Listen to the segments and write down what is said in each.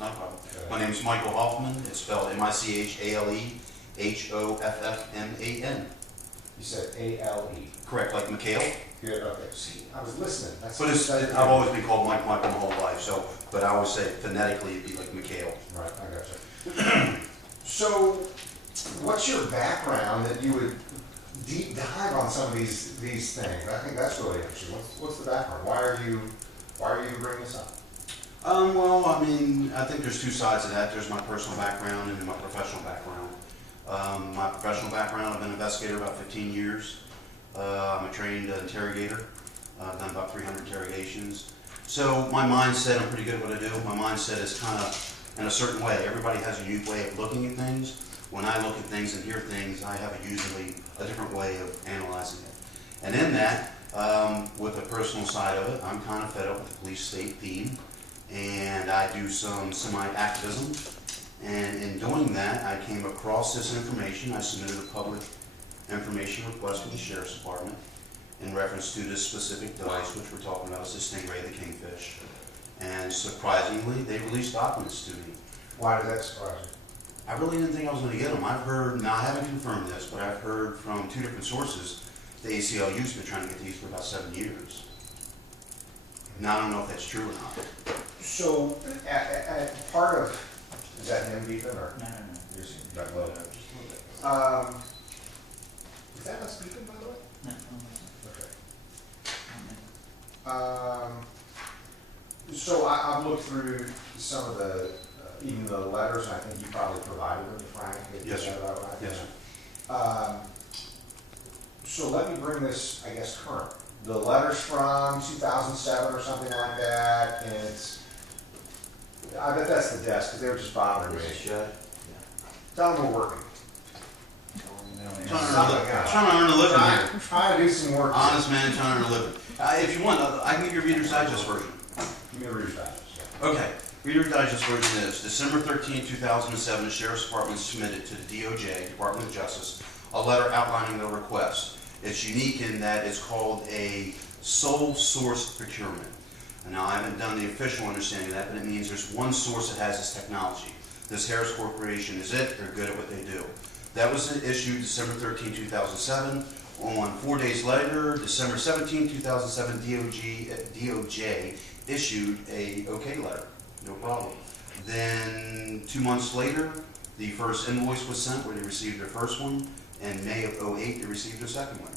not a problem. My name is Michael Hoffman. It's spelled M-I-C-H-A-L-E-H-O-F-F-M-A-N. You said A-L-E. Correct, like McHale. Good, okay. See, I was listening. That's But I've always been called Mike my whole life, so, but I always say phonetically it'd be like McHale. Right, I gotcha. So, what's your background that you would deep dive on some of these things? I think that's really interesting. What's the background? Why are you bringing this up? Well, I mean, I think there's two sides of that. There's my personal background and then my professional background. My professional background, I've been an investigator about 15 years. I'm a trained interrogator. I've done about 300 interrogations. So my mindset, I'm pretty good at what I do. My mindset is kind of in a certain way. Everybody has a unique way of looking at things. When I look at things and hear things, I have usually a different way of analyzing it. And in that, with the personal side of it, I'm kind of fed up with the police state theme. And I do some semi-activism. And in doing that, I came across this information. I submitted a public information request to the Sheriff's Department in reference to this specific device, which we're talking about, is the Stingray, the Kingfish. And surprisingly, they released documents to me. Why did that surprise you? I really didn't think I was going to get them. I've heard, now I haven't confirmed this, but I've heard from two different sources the ACLU's been trying to get these for about 7 years. Now I don't know if that's true or not. So, part of, is that him beeping or? No. You're seeing that low. Just a little bit. Is that us beeping, by the way? No. Okay. So I've looked through some of the, even the letters, and I think you probably provided them to Frank. Yes, sir. Right? Yes, sir. So let me bring this, I guess, current. The letter's from 2007 or something like that, and it's, I bet that's the desk, because they were just bothering me. Tell them we're working. Trying to earn a living here. Trying to do some work. Honest man trying to earn a living. If you want, I can give you a Reader's Digest version. Give me a Reader's Digest. Okay. Reader's Digest version is December 13, 2007, the Sheriff's Department submitted to the DOJ, Department of Justice, a letter outlining their request. It's unique in that it's called a sole source procurement. And now I haven't done the official understanding of that, but it means there's one source that has this technology. This Harris Corporation is it. They're good at what they do. That was issued December 13, 2007. On 4 days later, December 17, 2007, DOJ issued a okay letter. No problem. Then 2 months later, the first invoice was sent where they received their first one. In May of 2008, they received their second one.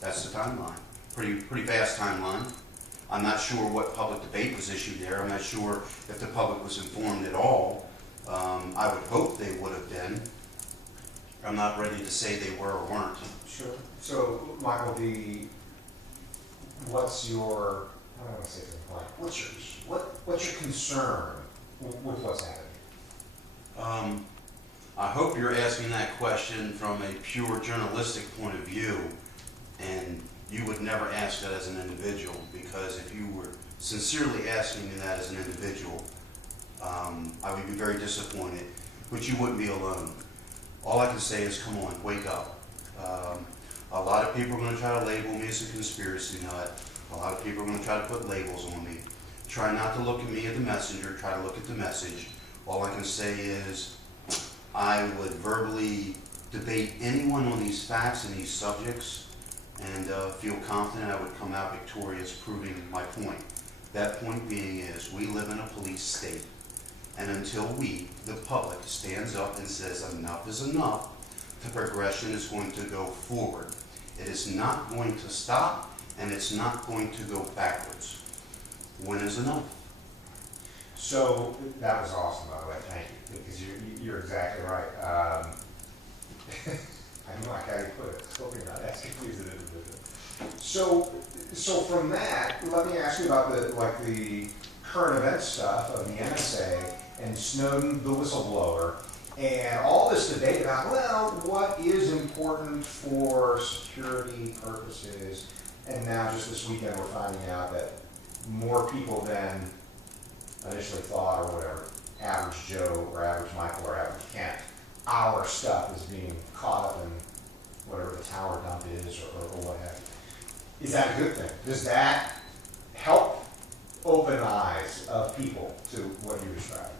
That's the timeline. Pretty fast timeline. I'm not sure what public debate was issued there. I'm not sure if the public was informed at all. I would hope they would have been. I'm not ready to say they were or weren't. Sure. So, Michael, what's your, I don't want to say complaint, what's your concern with what's happening? I hope you're asking that question from a pure journalistic point of view, and you would never ask that as an individual, because if you were sincerely asking me that as an individual, I would be very disappointed, but you wouldn't be alone. All I can say is, come on, wake up. A lot of people are going to try to label me as a conspiracy nut. A lot of people are going to try to put labels on me. Try not to look at me as the messenger, try to look at the message. All I can say is, I would verbally debate anyone on these facts and these subjects and feel confident I would come out victorious proving my point. That point being is, we live in a police state. And until we, the public, stands up and says enough is enough, the progression is going to go forward. It is not going to stop, and it's not going to go backwards. When is enough? So, that was awesome, by the way, thank you, because you're exactly right. I know how you put it, hoping you're not asking me as an individual. So from that, let me ask you about the current event stuff of the NSA and Snowden, the whistleblower, and all this debate about, well, what is important for security purposes, and now just this weekend we're finding out that more people than initially thought, or whatever, average Joe, or average Michael, or average Kent, our stuff is being caught up in whatever the tower dump is, or what have you. Is that a good thing? Does that help open eyes of people to what you're describing?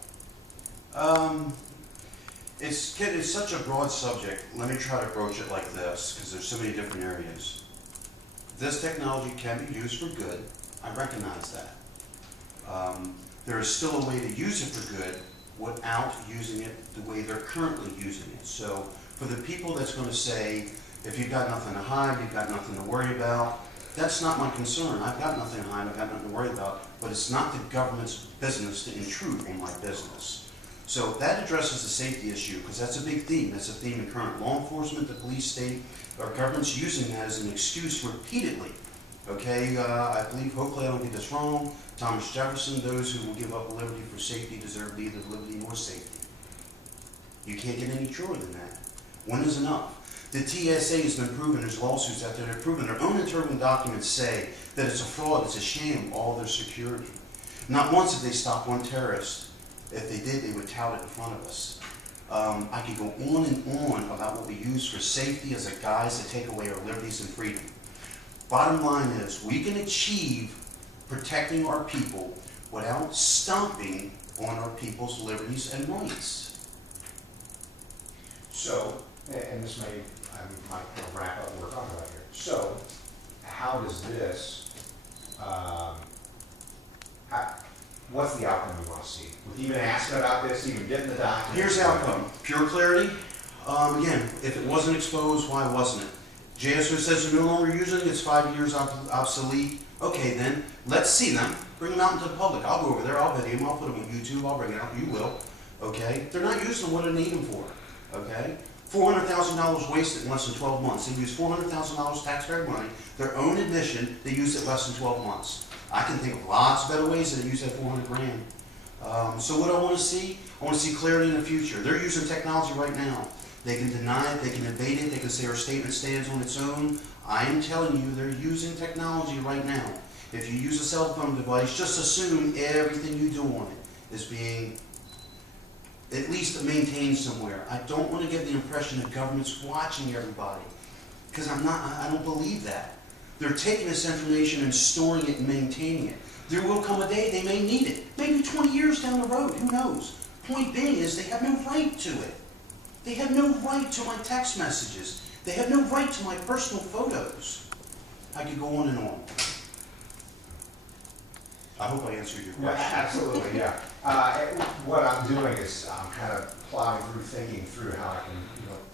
It's such a broad subject. Let me try to broach it like this, because there's so many different areas. This technology can be used for good. I recognize that. There is still a way to use it for good without using it the way they're currently using it. So for the people that's going to say, if you've got nothing to hide, you've got nothing to worry about, that's not my concern. I've got nothing to hide, I've got nothing to worry about, but it's not the government's business to intrude on my business. So that addresses the safety issue, because that's a big theme. That's a theme in current law enforcement, the police state. Our government's using that as an excuse repeatedly. Okay, I believe, hopefully I don't get this wrong, Thomas Jefferson, those who will give up liberty for safety deserve neither liberty nor safety. You can't get any truer than that. When is enough? The TSA has been proven, there's lawsuits out there that have proven, their own internal documents say that it's a fraud, it's a sham, all their security. Not once have they stopped one terrorist. If they did, they would tout it in front of us. I could go on and on about what we use for safety as a guise to take away our liberties and freedom. Bottom line is, we can achieve protecting our people without stomping on our people's liberties and rights. So, and this may, I might kind of wrap up what we're talking about here. So, how does this, what's the outcome you want to see? With even asking about this, even getting the document? Here's the outcome. Pure clarity. Again, if it wasn't exposed, why wasn't it? JAX4 says they're no longer using it, it's 5 years obsolete. Okay then, let's see them. Bring them out into the public. I'll go over there, I'll video them, I'll put them on YouTube, I'll bring it out, you will. Okay? They're not using them, what do they need them for? Okay? $400,000 wasted in less than 12 months. They use $400,000 taxpayer money, their own admission, they use it less than 12 months. I can think of lots of better ways to use that 400 grand. So what do I want to see? I want to see clarity in the future. They're using technology right now. They can deny it, they can evade it, they can say our statement stands on its own. I am telling you, they're using technology right now. If you use a cell phone device, just assume everything you do on it is being at least maintained somewhere. I don't want to give the impression that government's watching everybody, because I don't believe that. They're taking this information and storing it and maintaining it. There will come a day they may need it, maybe 20 years down the road, who knows? Point being is they have no right to it. They have no right to my text messages. They have no right to my personal photos. I could go on and on. I hope I answered your question. Yeah, absolutely, yeah. What I'm doing is I'm kind of plowing through, thinking through how I can,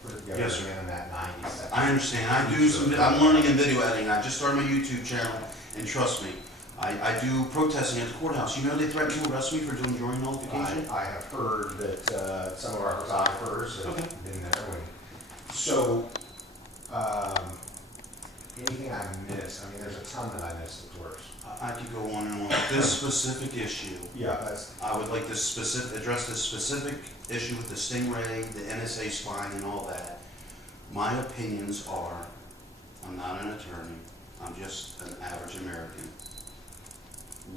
put it together Yes, sir. in that 90 seconds. I understand. I'm learning in video editing. I just started my YouTube channel, and trust me, I do protesting at the courthouse. You know they threatened to arrest me for doing jury nullification? I have heard that some of our photographers have been there. So, anything I missed? I mean, there's a ton that I missed, of course. I could go on and on. This specific issue, Yeah, I would like to address this specific issue with the Stingray, the NSA spying, and all that. My opinions are, I'm not an attorney, I'm just an average American.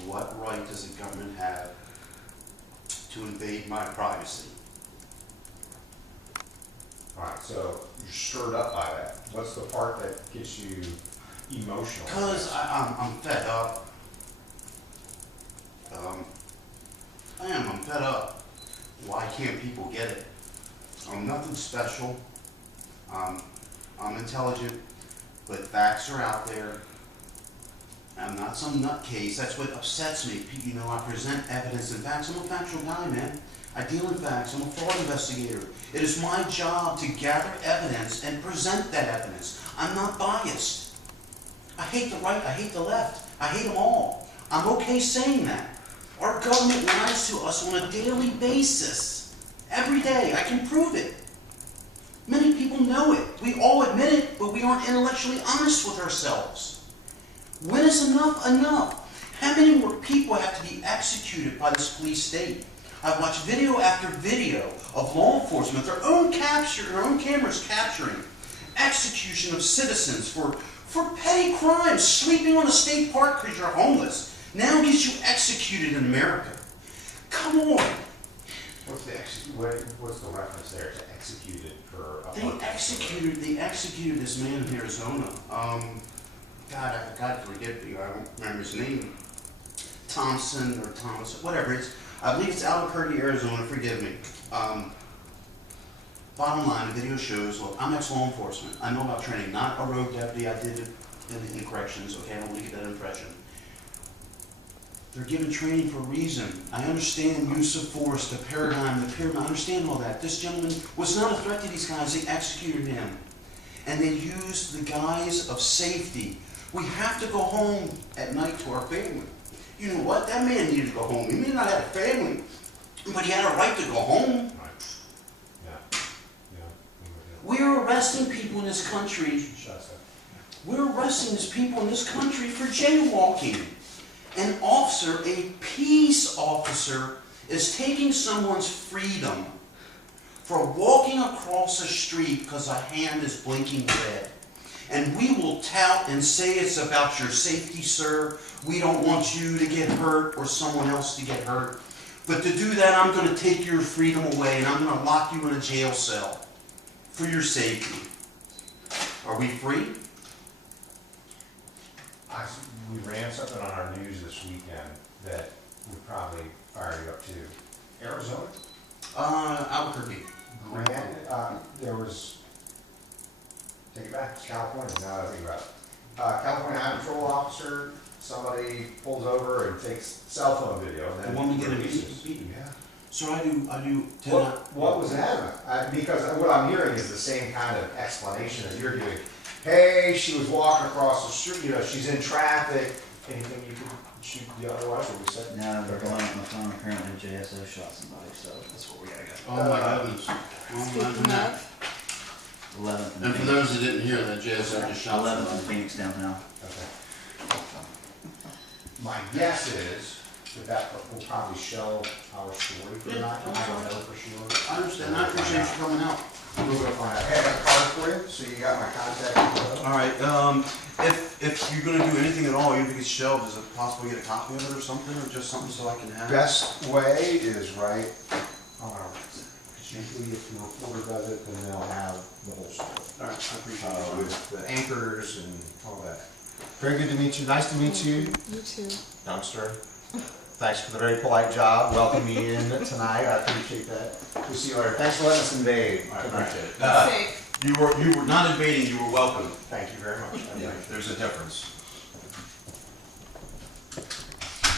What right does the government have to invade my privacy? all right. So you're stirred up by that. What's the part that gets you emotional? Because I'm fed up. I'm fed up. Why can't people get it? I'm nothing special. I'm intelligent, but facts are out there. I'm not some nutcase. That's what upsets me. I present evidence and facts. I'm a factual guy, man. I deal in facts. I'm a fraud investigator. It is my job to gather evidence and present that evidence. I'm not biased. I hate the right. I hate the left. I hate them all. I'm okay saying that. Our government lies to us on a daily basis. Every day. I can prove it. Many people know it. We all admit it, but we aren't intellectually honest with ourselves. When is enough enough? How many more people have to be executed by this police state? I've watched video after video of law enforcement, their own cameras capturing execution of citizens for petty crimes, sleeping on a state park because you're homeless. Now gets you executed in America. Come on. What's the reference there to executed for? They executed this man in Arizona. God, I forget. I don't remember his name. Thompson or Thomas, whatever. I believe it's Albuquerque, Arizona. Forgive me. Bottom line, the video shows, look, I'm ex-law enforcement. I know about training, not a rogue deputy. I did it in corrections, okay? I don't want to get that impression. They're given training for a reason. I understand use of force, the paradigm, the pyramid. I understand all that. This gentleman was not a threat to these guys. They executed him. And they used the guise of safety. We have to go home at night to our family. You know what? That man needed to go home. He may not have a family, but he had a right to go home. We're arresting people in this country. We're arresting these people in this country for jaywalking. An officer, a peace officer, is taking someone's freedom for walking across the street because a hand is blinking red. And we will tout and say it's about your safety, sir. We don't want you to get hurt or someone else to get hurt. But to do that, I'm going to take your freedom away and I'm going to lock you in a jail cell for your safety. Are we free? We ran something on our news this weekend that would probably fire you up to. Arizona? Albuquerque. There was, take it back, it's California, now that I think about it. California Highway Patrol officer, somebody pulls over and takes cell phone video and then. The one we get a releases. beat. Yeah. So I do. What was that? Because what I'm hearing is the same kind of explanation that you're doing. Hey, she was walking across the street, she's in traffic. Anything you could shoot the otherwise, what we said? No, they're blowing up my phone. Apparently, JSO shot somebody, so that's what we gotta go. Oh my goodness. Speaking of, 11th And for those that didn't hear that, JSO just shot 11th in somebody. Phoenix downtown. Okay. My guess is that will probably show our story for tonight. I don't know for sure. I understand. I appreciate you coming out. We're gonna find out. Hey, I got a card for you, so you got my contact info. All right. If you're gonna do anything at all, even if it gets shelved, is it possible to get a copy of it or something, or just something so I can have it? Best way is right on our website. Usually if the reporter does it, then they'll have the whole story. All right. I appreciate it. With the anchors and all that. Very good to meet you. Nice to meet you, you too. youngster. Thanks for the very polite job welcoming me in tonight. I appreciate that. We'll see you later. Thanks for letting us invade. I appreciate it. Safe. You were not invading. You were welcome. Thank you very much. Yeah, there's a difference.